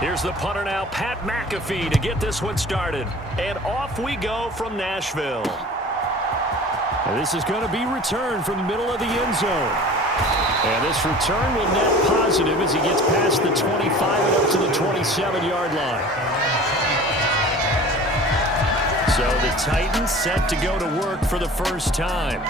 Here's the punter now, Pat McAfee, to get this one started. And off we go from Nashville. And this is going to be returned from the middle of the end zone. And this return will net positive as he gets past the 25 and up to the 27-yard line. So the Titans set to go to work for the first time.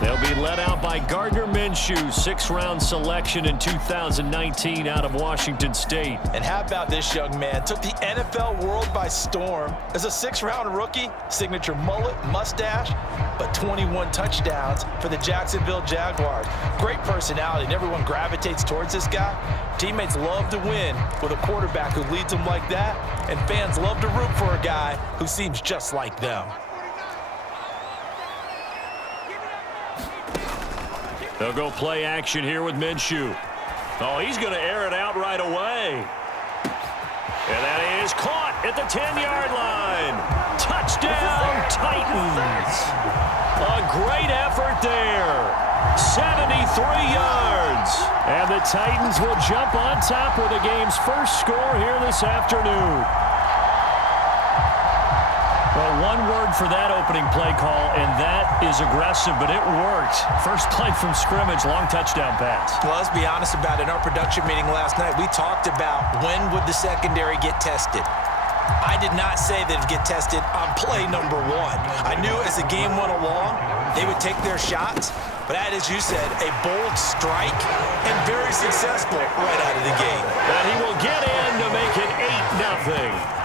They'll be led out by Gardner Minshew, sixth-round selection in 2019 out of Washington State. And how about this young man? Took the NFL world by storm. As a sixth-round rookie, signature mullet, mustache, but 21 touchdowns for the Jacksonville Jaguars. Great personality, and everyone gravitates towards this guy. Teammates love to win with a quarterback who leads them like that, and fans love to root for a guy who seems just like them. They'll go play action here with Minshew. Oh, he's going to air it out right away. And that is caught at the 10-yard line. Touchdown, Titans. A great effort there. 73 yards. And the Titans will jump on top with the game's first score here this afternoon. Well, one word for that opening play call, and that is aggressive, but it worked. First play from scrimmage, long touchdown pass. Well, let's be honest about it. In our production meeting last night, we talked about when would the secondary get tested. I did not say that it would get tested on play number one. I knew as the game went along, they would take their shots, but that, as you said, a bold strike and very successful right out of the gate. And he will get in to make it 8-0.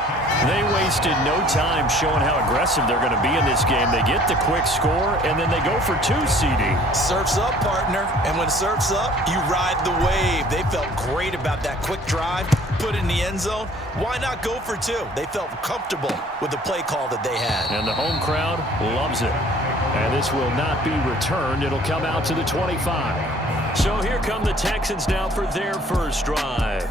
They wasted no time showing how aggressive they're going to be in this game. They get the quick score, and then they go for 2, CD. Surf's up, partner. And when surf's up, you ride the wave. They felt great about that quick drive, put it in the end zone. Why not go for 2? They felt comfortable with the play call that they had. And the home crowd loves it. And this will not be returned. It'll come out to the 25. So here come the Texans now for their first drive.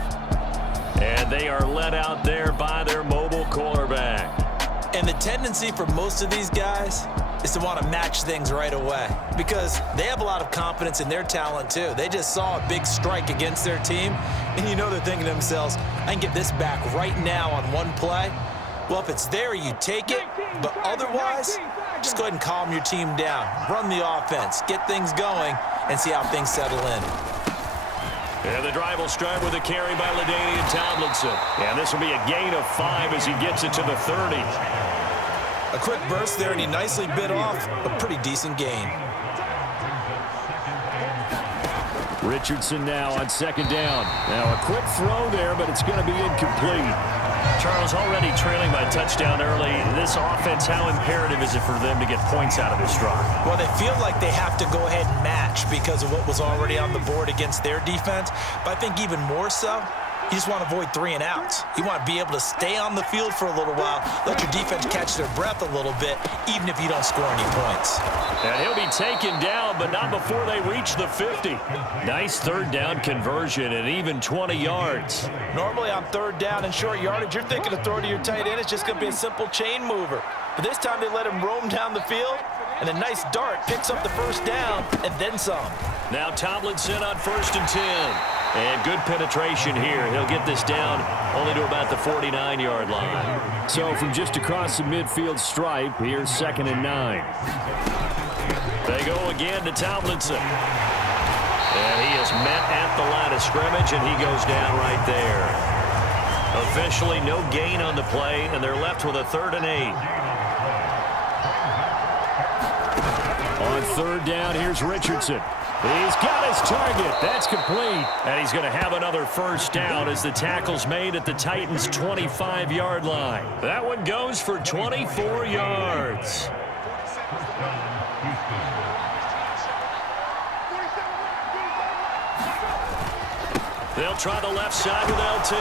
And they are led out there by their mobile quarterback. And the tendency for most of these guys is to want to match things right away because they have a lot of confidence in their talent too. They just saw a big strike against their team, and you know they're thinking to themselves, I can get this back right now on one play. Well, if it's there, you take it, but otherwise, just go ahead and calm your team down. Run the offense, get things going, and see how things settle in. And the drive will start with a carry by LaDainian Tomlinson. And this will be a gain of 5 as he gets it to the 30. A quick burst there, and he nicely bit off a pretty decent gain. Richardson now on second down. Now a quick throw there, but it's going to be incomplete. Charles, already trailing by a touchdown early. This offense, how imperative is it for them to get points out of this drive? Well, they feel like they have to go ahead and match because of what was already on the board against their defense. But I think even more so, you just want to avoid 3 and outs. You want to be able to stay on the field for a little while, let your defense catch their breath a little bit, even if you don't score any points. And he'll be taken down, but not before they reach the 50. Nice third down conversion and even 20 yards. Normally on third down and short yardage, you're thinking of throwing to your tight end. It's just going to be a simple chain mover. But this time they let him roam down the field, and a nice dart picks up the first down and then some. Now Tomlinson on 1st and 10. And good penetration here. He'll get this down only to about the 49-yard line. So from just across the midfield stripe, here's 2nd and 9. They go again to Tomlinson. And he is met at the line of scrimmage, and he goes down right there. Officially no gain on the play, and they're left with a 3rd and 8. On 3rd down, here's Richardson. He's got his target. That's complete. And he's going to have another first down as the tackle's made at the Titans' 25-yard line. That one goes for 24 yards. They'll try the left side with LT.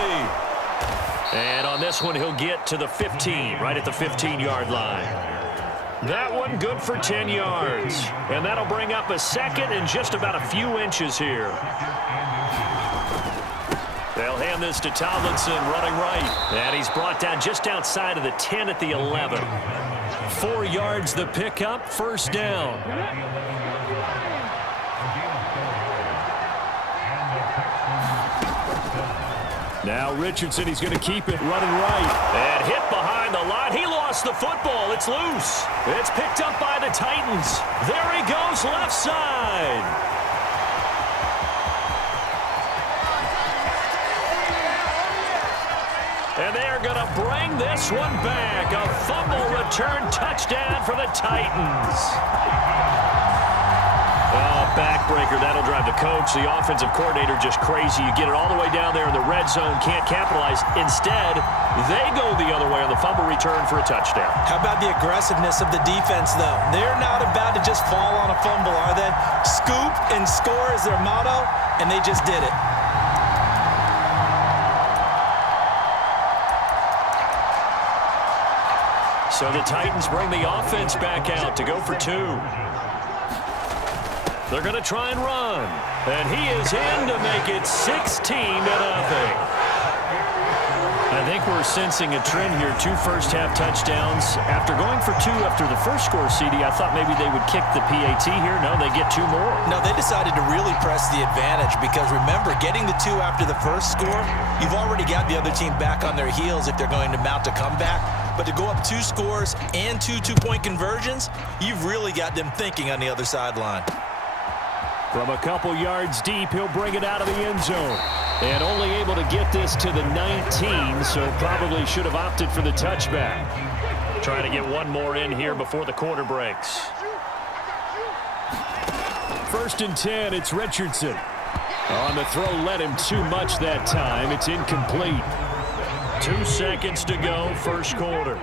And on this one, he'll get to the 15, right at the 15-yard line. That one good for 10 yards. And that'll bring up a 2nd and just about a few inches here. They'll hand this to Tomlinson running right. And he's brought down just outside of the 10 at the 11. 4 yards the pickup, first down. Now Richardson, he's going to keep it running right. And hit behind the line. He lost the football. It's loose. It's picked up by the Titans. There he goes, left side. And they're going to bring this one back. A fumble return touchdown for the Titans. Backbreaker, that'll drive the coach, the offensive coordinator, just crazy. You get it all the way down there in the red zone, can't capitalize. Instead, they go the other way on the fumble return for a touchdown. How about the aggressiveness of the defense, though? They're not about to just fall on a fumble, are they? Scoop and score is their motto, and they just did it. So the Titans bring the offense back out to go for two. They're going to try and run. And he is in to make it 16-0. I think we're sensing a trend here. 2 first-half touchdowns. After going for 2 after the first score, CD, I thought maybe they would kick the PAT here. No, they get 2 more. No, they decided to really press the advantage because, remember, getting the 2 after the first score, you've already got the other team back on their heels if they're going to mount a comeback. But to go up 2 scores and 2 two-point conversions, you've really got them thinking on the other sideline. From a couple yards deep, he'll bring it out of the end zone. And only able to get this to the 19, so probably should have opted for the touchback. Trying to get one more in here before the quarter breaks. 1st and 10, it's Richardson. On the throw, led him too much that time. It's incomplete. 2 seconds to go, first quarter.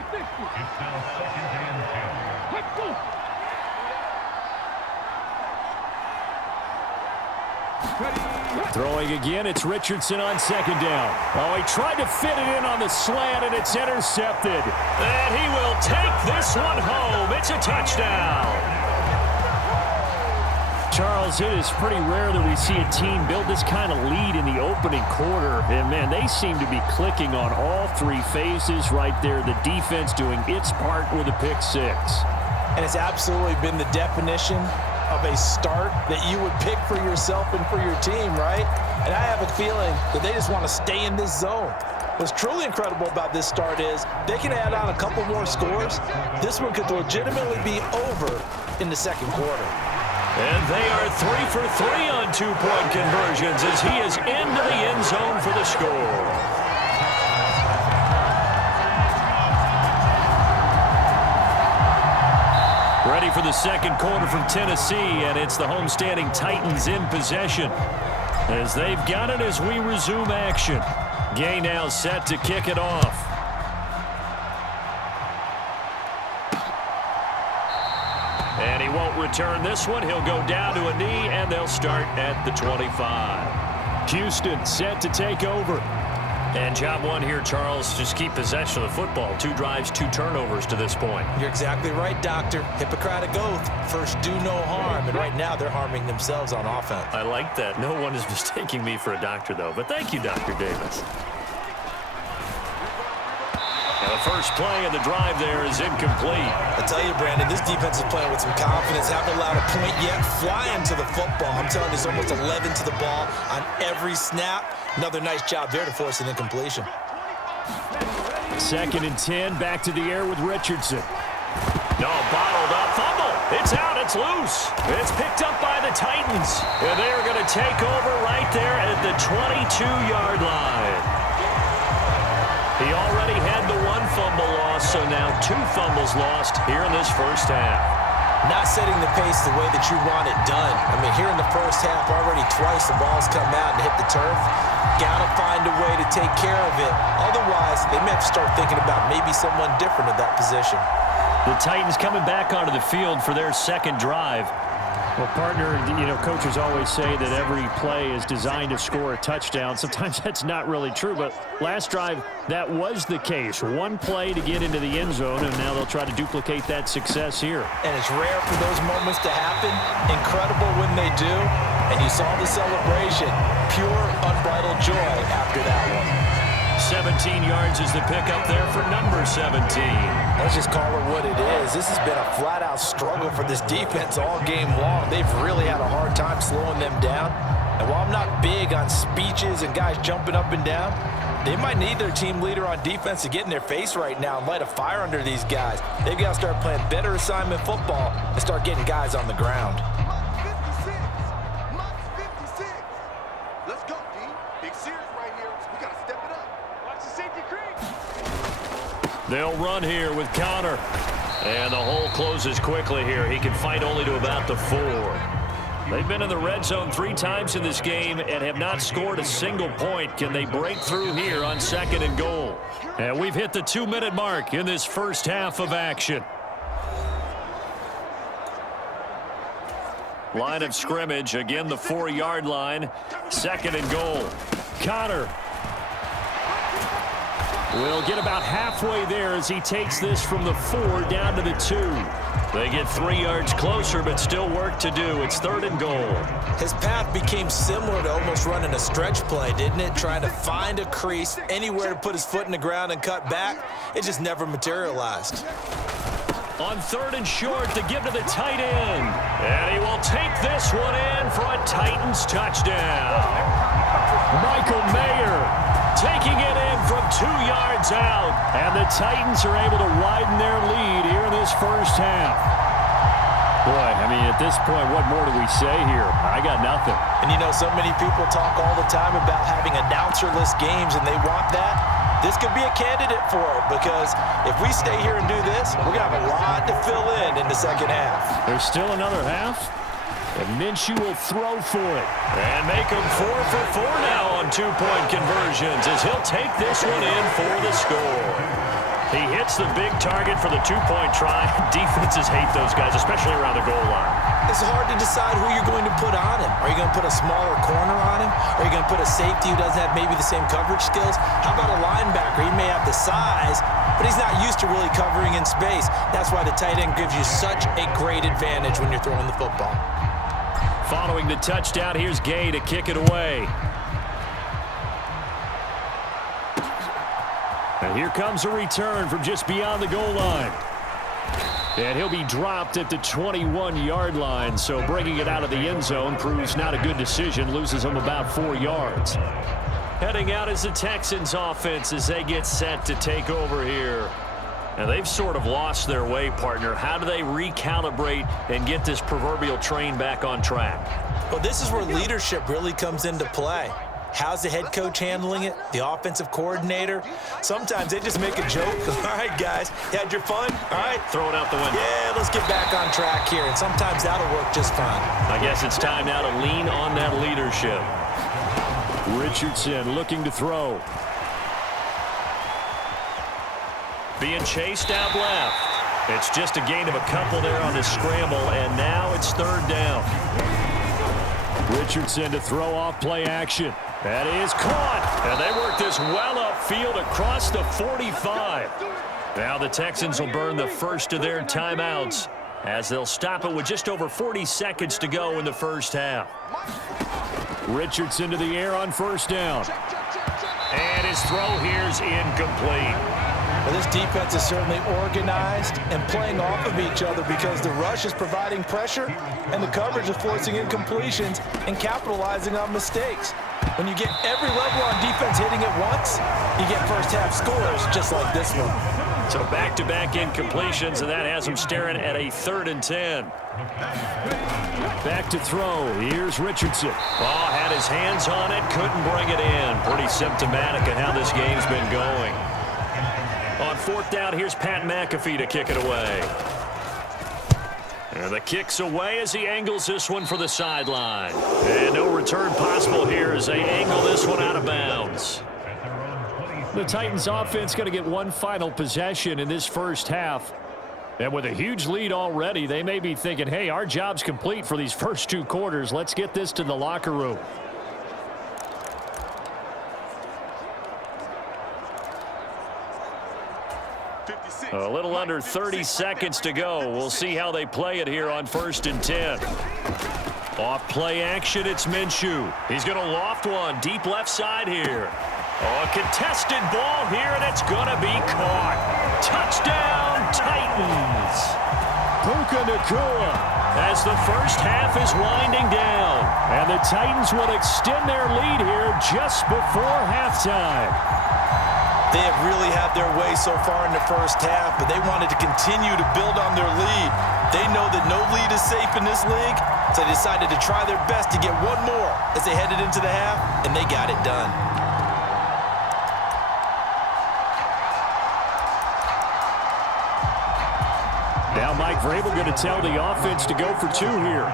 Throwing again, it's Richardson on 2nd down. Oh, he tried to fit it in on the slant, and it's intercepted. And he will take this one home. It's a touchdown. Charles, it is pretty rare that we see a team build this kind of lead in the opening quarter. And, man, they seem to be clicking on all 3 phases right there. The defense doing its part with a pick 6. And it's absolutely been the definition of a start that you would pick for yourself and for your team, right? And I have a feeling that they just want to stay in this zone. What's truly incredible about this start is they can add on a couple more scores. This one could legitimately be over in the 2nd quarter. And they are 3 for 3 on 2-point conversions as he is into the end zone for the score. Ready for the 2nd quarter from Tennessee, and it's the homestanding Titans in possession. As they've got it as we resume action. Gay now set to kick it off. And he won't return this one. He'll go down to a knee, and they'll start at the 25. Houston set to take over. And job one here, Charles, just keep possession of the football. 2 drives, 2 turnovers to this point. You're exactly right, Doctor. Hippocratic oath. First, do no harm. And right now, they're harming themselves on offense. I like that. No one is mistaking me for a doctor, though. But thank you, Dr. Davis. Now, the first play of the drive there is incomplete. I tell you, Brandon, this defense is playing with some confidence. Haven't allowed a point yet. Flying to the football. I'm telling you, it's almost 11 to the ball on every snap. Another nice job there to force an incompletion. 2nd and 10, back to the air with Richardson. No, bottled up, fumble. It's out, it's loose. It's picked up by the Titans. And they're going to take over right there at the 22-yard line. He already had the 1 fumble loss, so now 2 fumbles lost here in this first half. Not setting the pace the way that you want it done. I mean, here in the first half, already twice the ball's come out and hit the turf. Got to find a way to take care of it. Otherwise, they may have to start thinking about maybe someone different at that position. The Titans coming back onto the field for their 2nd drive. Well, partner, you know, coaches always say that every play is designed to score a touchdown. Sometimes that's not really true, but last drive, that was the case. 1 play to get into the end zone, and now they'll try to duplicate that success here. And it's rare for those moments to happen. Incredible when they do. And you saw the celebration. Pure, unbridled joy after that one. 17 yards is the pickup there for number 17. Let's just call it what it is. This has been a flat-out struggle for this defense all game long. They've really had a hard time slowing them down. And while I'm not big on speeches and guys jumping up and down, They might need their team leader on defense to get in their face right now and light a fire under these guys. They've got to start playing better assignment football and start getting guys on the ground. Let's go, D. Big series right here. We got to step it up. Watch the safety creep. They'll run here with Connor. And the hole closes quickly here. He can fight only to about the 4. They've been in the red zone 3 times in this game and have not scored a single point. Can they break through here on 2nd and goal? And we've hit the 2-minute mark in this first half of action. Line of scrimmage, again the 4-yard line. 2nd and goal. Connor will get about halfway there as he takes this from the 4 down to the 2. They get 3 yards closer, but still work to do. It's 3rd and goal. His path became similar to almost running a stretch play, didn't it? Trying to find a crease, anywhere to put his foot in the ground and cut back. It just never materialized. On 3rd and short to give to the tight end. And he will take this one in for a Titans touchdown. Michael Mayer taking it in from 2 yards out. And the Titans are able to widen their lead here in this first half. Boy, I mean, at this point, what more do we say here? I got nothing. And you know, so many people talk all the time about having announcer-less games, and they want that. This could be a candidate for it, because if we stay here and do this, we're going to have a lot to fill in the second half. There's still another half. And Minshew will throw for it. And make him 4 for 4 now on 2-point conversions as he'll take this one in for the score. He hits the big target for the 2-point try. Defenses hate those guys, especially around the goal line. It's hard to decide who you're going to put on him. Are you going to put a smaller corner on him? Are you going to put a safety who doesn't have maybe the same coverage skills? How about a linebacker? He may have the size, but he's not used to really covering in space. That's why the tight end gives you such a great advantage when you're throwing the football. Following the touchdown, here's Gay to kick it away. And here comes a return from just beyond the goal line. And he'll be dropped at the 21-yard line, so bringing it out of the end zone proves not a good decision, loses him about 4 yards. Heading out is the Texans offense as they get set to take over here. And they've sort of lost their way, partner. How do they recalibrate and get this proverbial train back on track? Well, this is where leadership really comes into play. How's the head coach handling it? The offensive coordinator? Sometimes they just make a joke. All right, guys, you had your fun? All right. Throw it out the window. Yeah, let's get back on track here. And sometimes that'll work just fine. I guess it's time now to lean on that leadership. Richardson looking to throw. Being chased out left. It's just a gain of a couple there on the scramble, and now it's 3rd down. Richardson to throw off play action. That is caught, and they work this well upfield across the 45. Now the Texans will burn the first of their timeouts as they'll stop it with just over 40 seconds to go in the first half. Richardson to the air on 1st down. And his throw here's incomplete. Well, this defense is certainly organized and playing off of each other because the rush is providing pressure and the coverage is forcing incompletions and capitalizing on mistakes. When you get every level on defense hitting it once, you get first half scores just like this one. So back-to-back incompletions, and that has him staring at a 3rd and 10. Back to throw. Here's Richardson. Oh, had his hands on it, couldn't bring it in. Pretty symptomatic of how this game's been going. On 4th down, here's Pat McAfee to kick it away. And the kick's away as he angles this one for the sideline. And no return possible here as they angle this one out of bounds. The Titans offense going to get one final possession in this first half. And with a huge lead already, they may be thinking, hey, our job's complete for these first 2 quarters. Let's get this to the locker room. A little under 30 seconds to go. We'll see how they play it here on 1st and 10. Off play action, it's Minshew. He's going to loft one deep left side here. Oh, a contested ball here, and it's going to be caught. Touchdown, Titans. Puka Nacua. as the first half is winding down. And the Titans will extend their lead here just before halftime. They have really had their way so far in the first half, but they wanted to continue to build on their lead. They know that no lead is safe in this league, so they decided to try their best to get one more as they headed into the half, and they got it done. Now Mike Vrabel going to tell the offense to go for two here.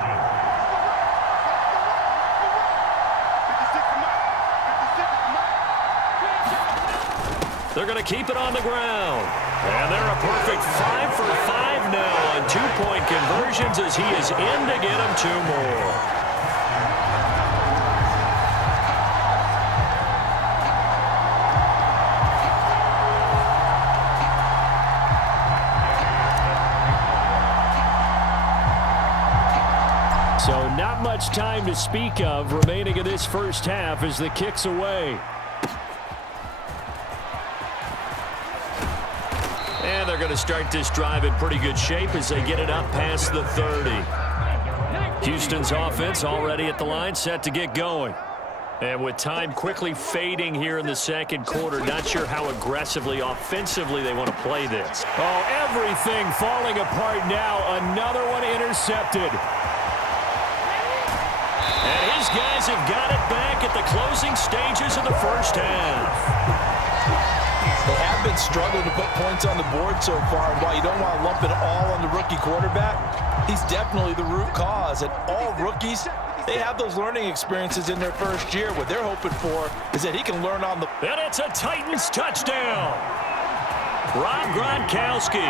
They're going to keep it on the ground. And they're a perfect 5 for 5 now on two-point conversions as he is in to get them two more. So not much time to speak of remaining in this first half as the kick's away. And they're going to start this drive in pretty good shape as they get it up past the 30. Houston's offense already at the line, set to get going. And with time quickly fading here in the second quarter, not sure how aggressively, offensively they want to play this. Oh, everything falling apart now. Another one intercepted. And his guys have got it back at the closing stages of the first half. They have been struggling to put points on the board so far, and while you don't want to lump it all on the rookie quarterback, he's definitely the root cause. And all rookies, they have those learning experiences in their first year. What they're hoping for is that he can learn on the... And it's a Titans touchdown. Rob Gronkowski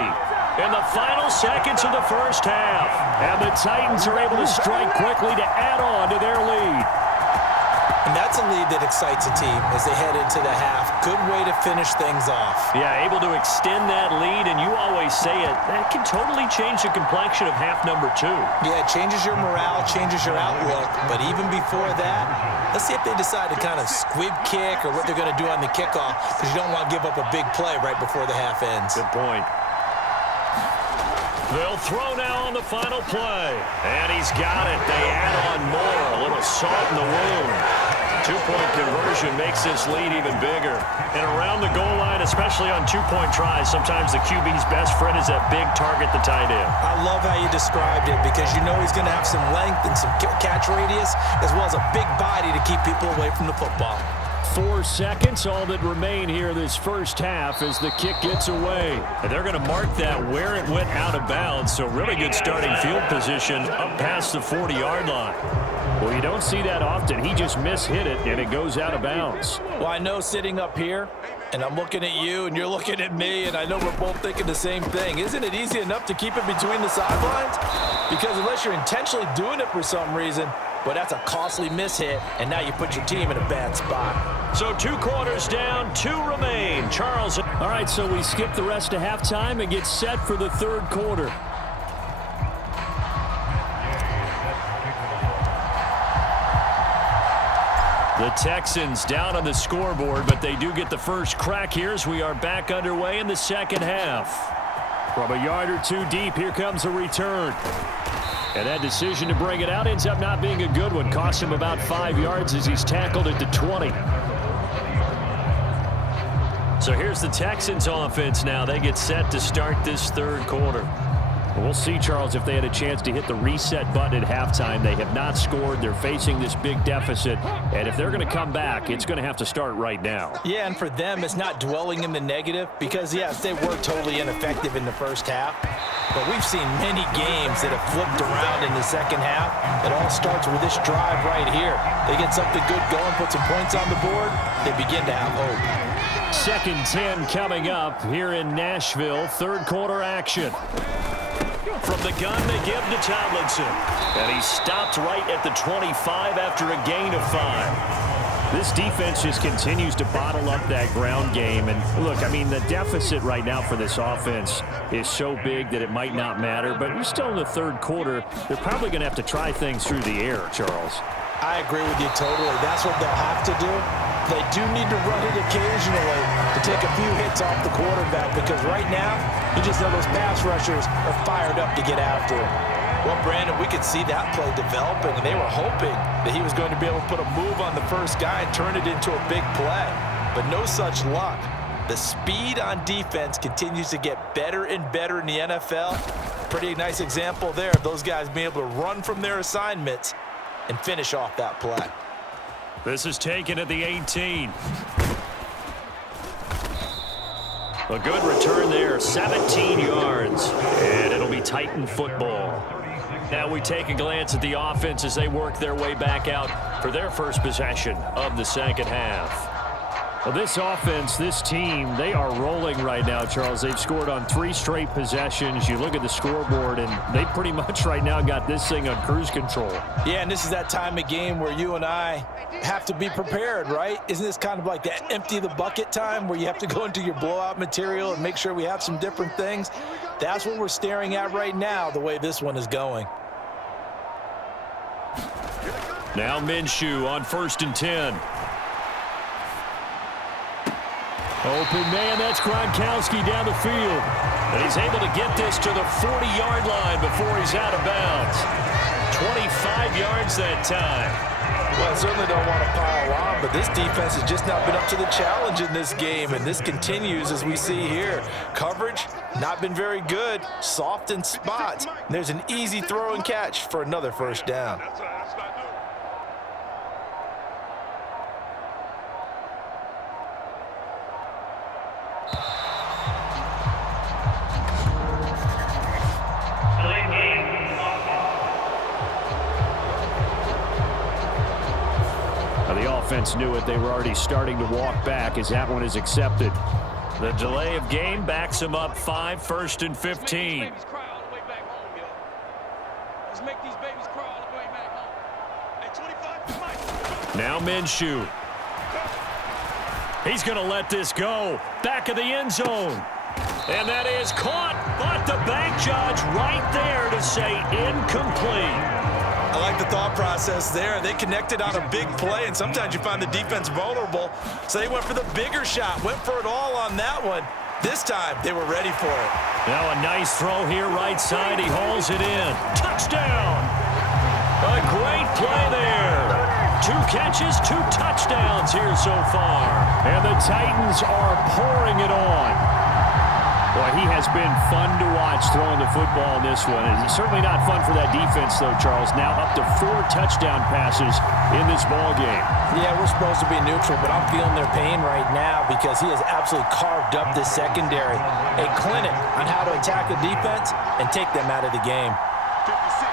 in the final seconds of the first half. And the Titans are able to strike quickly to add on to their lead. And that's a lead that excites a team as they head into the half. Good way to finish things off. Yeah, able to extend that lead, and you always say it, that can totally change the complexion of half number two. Yeah, it changes your morale, changes your outlook. But even before that, let's see if they decide to kind of squib kick or what they're going to do on the kickoff, because you don't want to give up a big play right before the half ends. Good point. They'll throw now on the final play. And he's got it. They add on more. A little salt in the wound. Two-point conversion makes this lead even bigger. And around the goal line, especially on two-point tries, sometimes the QB's best friend is that big target, the tight end. I love how you described it because you know he's going to have some length and some catch radius as well as a big body to keep people away from the football. 4 seconds, all that remain here this first half as the kick gets away. And they're going to mark that where it went out of bounds, so really good starting field position up past the 40-yard line. Well, you don't see that often. He just mishit it, and it goes out of bounds. Well, I know sitting up here, and I'm looking at you, and you're looking at me, and I know we're both thinking the same thing. Isn't it easy enough to keep it between the sidelines? Because unless you're intentionally doing it for some reason, well, that's a costly mishit, and now you put your team in a bad spot. So 2 quarters down, 2 remain. Charles. All right, so we skip the rest of halftime and get set for the third quarter. The Texans down on the scoreboard, but they do get the first crack here as we are back underway in the second half. From a yard or two deep, here comes a return. And that decision to bring it out ends up not being a good one. Costs him about 5 yards as he's tackled at the 20. So here's the Texans offense now. They get set to start this third quarter. We'll see, Charles, if they had a chance to hit the reset button at halftime. They have not scored. They're facing this big deficit. And if they're going to come back, it's going to have to start right now. Yeah, and for them, it's not dwelling in the negative because, yes, they were totally ineffective in the first half. But we've seen many games that have flipped around in the second half. It all starts with this drive right here. They get something good going, put some points on the board, they begin to have hope. 2nd 10 coming up here in Nashville. Third quarter action. From the gun, they give to Tomlinson. And he stopped right at the 25 after a gain of 5. This defense just continues to bottle up that ground game. And look, I mean, the deficit right now for this offense is so big that it might not matter. But we're still in the third quarter. They're probably going to have to try things through the air, Charles. I agree with you totally. That's what they'll have to do. They do need to run it occasionally to take a few hits off the quarterback because right now, you just know those pass rushers are fired up to get after him. Well, Brandon, we could see that play developing, and they were hoping that he was going to be able to put a move on the first guy and turn it into a big play. But no such luck. The speed on defense continues to get better and better in the NFL. Pretty nice example there of those guys being able to run from their assignments and finish off that play. This is taken at the 18. A good return there, 17 yards, and it'll be Titan football. Now we take a glance at the offense as they work their way back out for their first possession of the second half. Well, this offense, this team, they are rolling right now, Charles. They've scored on 3 straight possessions. You look at the scoreboard, and they pretty much right now got this thing on cruise control. Yeah, and this is that time of game where you and I have to be prepared, right? Isn't this kind of like that empty the bucket time where you have to go into your blowout material and make sure we have some different things? That's what we're staring at right now, the way this one is going. Now Minshew on 1st and 10. Open man, that's Gronkowski down the field. And he's able to get this to the 40-yard line before he's out of bounds. 25 yards that time. Well, I certainly don't want to pile on, but this defense has just not been up to the challenge in this game, and this continues as we see here. Coverage, not been very good, soft in spots. There's an easy throw and catch for another first down. The offense knew it. They were already starting to walk back as that one is accepted. The delay of game backs him up 5, 1st and 15. Now Minshew. He's going to let this go. Back of the end zone. And that is caught, but the bank judge right there to say incomplete. I like the thought process there. They connected on a big play, and sometimes you find the defense vulnerable. So they went for the bigger shot, went for it all on that one. This time, they were ready for it. Now a nice throw here, right side. He hauls it in. Touchdown! A great play there. 2 catches, 2 touchdowns here so far. And the Titans are pouring it on. Boy, he has been fun to watch throwing the football in this one. It's certainly not fun for that defense, though, Charles. Now up to 4 touchdown passes in this ball game. Yeah, we're supposed to be neutral, but I'm feeling their pain right now because he has absolutely carved up this secondary. A clinic on how to attack the defense and take them out of the game. 56.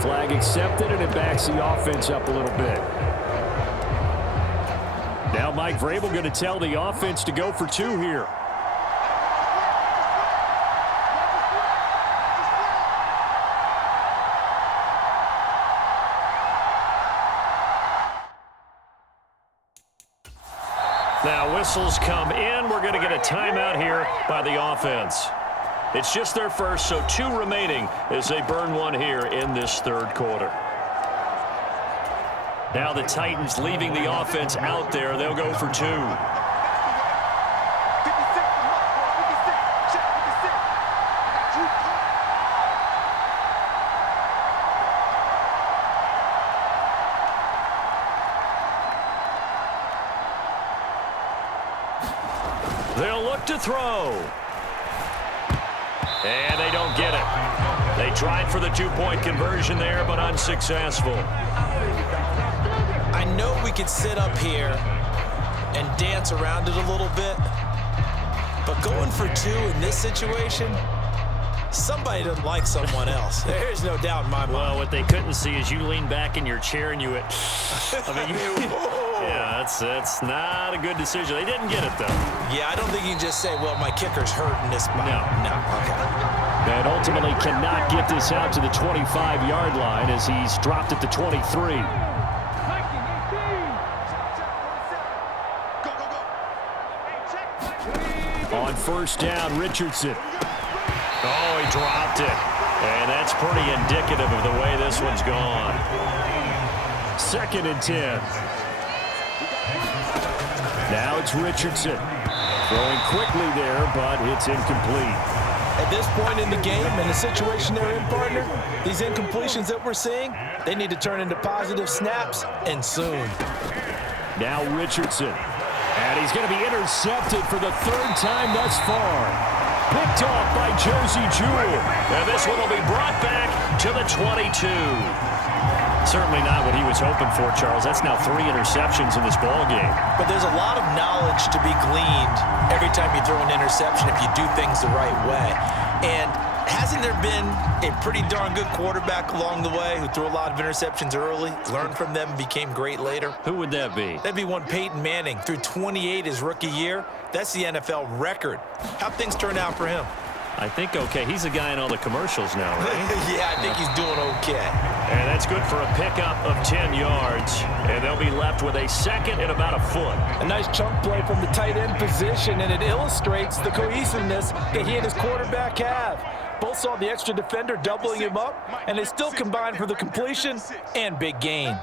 Flag accepted, and it backs the offense up a little bit. Now Mike Vrabel going to tell the offense to go for 2 here. Now whistles come in. We're going to get a timeout here by the offense. It's just their first, so 2 remaining as they burn 1 here in this 3rd quarter. Now the Titans leaving the offense out there. They'll go for 2. They'll look to throw. And they don't get it. They tried for the 2-point conversion there, but unsuccessful. I know we could sit up here and dance around it a little bit, but going for 2 in this situation, somebody doesn't like someone else. There's no doubt in my mind. Well, what they couldn't see is you lean back in your chair and you went, yeah, that's not a good decision. They didn't get it, though. Yeah, I don't think you can just say, well, my kicker's hurt in this spot. No. Okay. And ultimately cannot get this out to the 25-yard line as he's dropped at the 23. On first down, Richardson. Oh, he dropped it. And that's pretty indicative of the way this one's gone. 2nd and 10. Now it's Richardson. Throwing quickly there, but it's incomplete. At this point in the game and the situation they're in, partner, these incompletions that we're seeing, they need to turn into positive snaps, and soon. Now Richardson. And he's going to be intercepted for the 3rd time thus far. Picked off by Josie Jewell. And this one will be brought back to the 22. Certainly not what he was hoping for, Charles. That's now 3 interceptions in this ball game. But there's a lot of knowledge to be gleaned every time you throw an interception if you do things the right way. And hasn't there been a pretty darn good quarterback along the way who threw a lot of interceptions early, learned from them, and became great later? Who would that be? That'd be one Peyton Manning. Threw 28 his rookie year. That's the NFL record. How'd things turn out for him? I think okay. He's a guy in all the commercials now, right? Yeah, I think he's doing okay. And that's good for a pickup of 10 yards. And they'll be left with a 2nd and about a foot. A nice chunk play from the tight end position, and it illustrates the cohesiveness that he and his quarterback have. Both saw the extra defender doubling him up, and they still combined for the completion and big gain.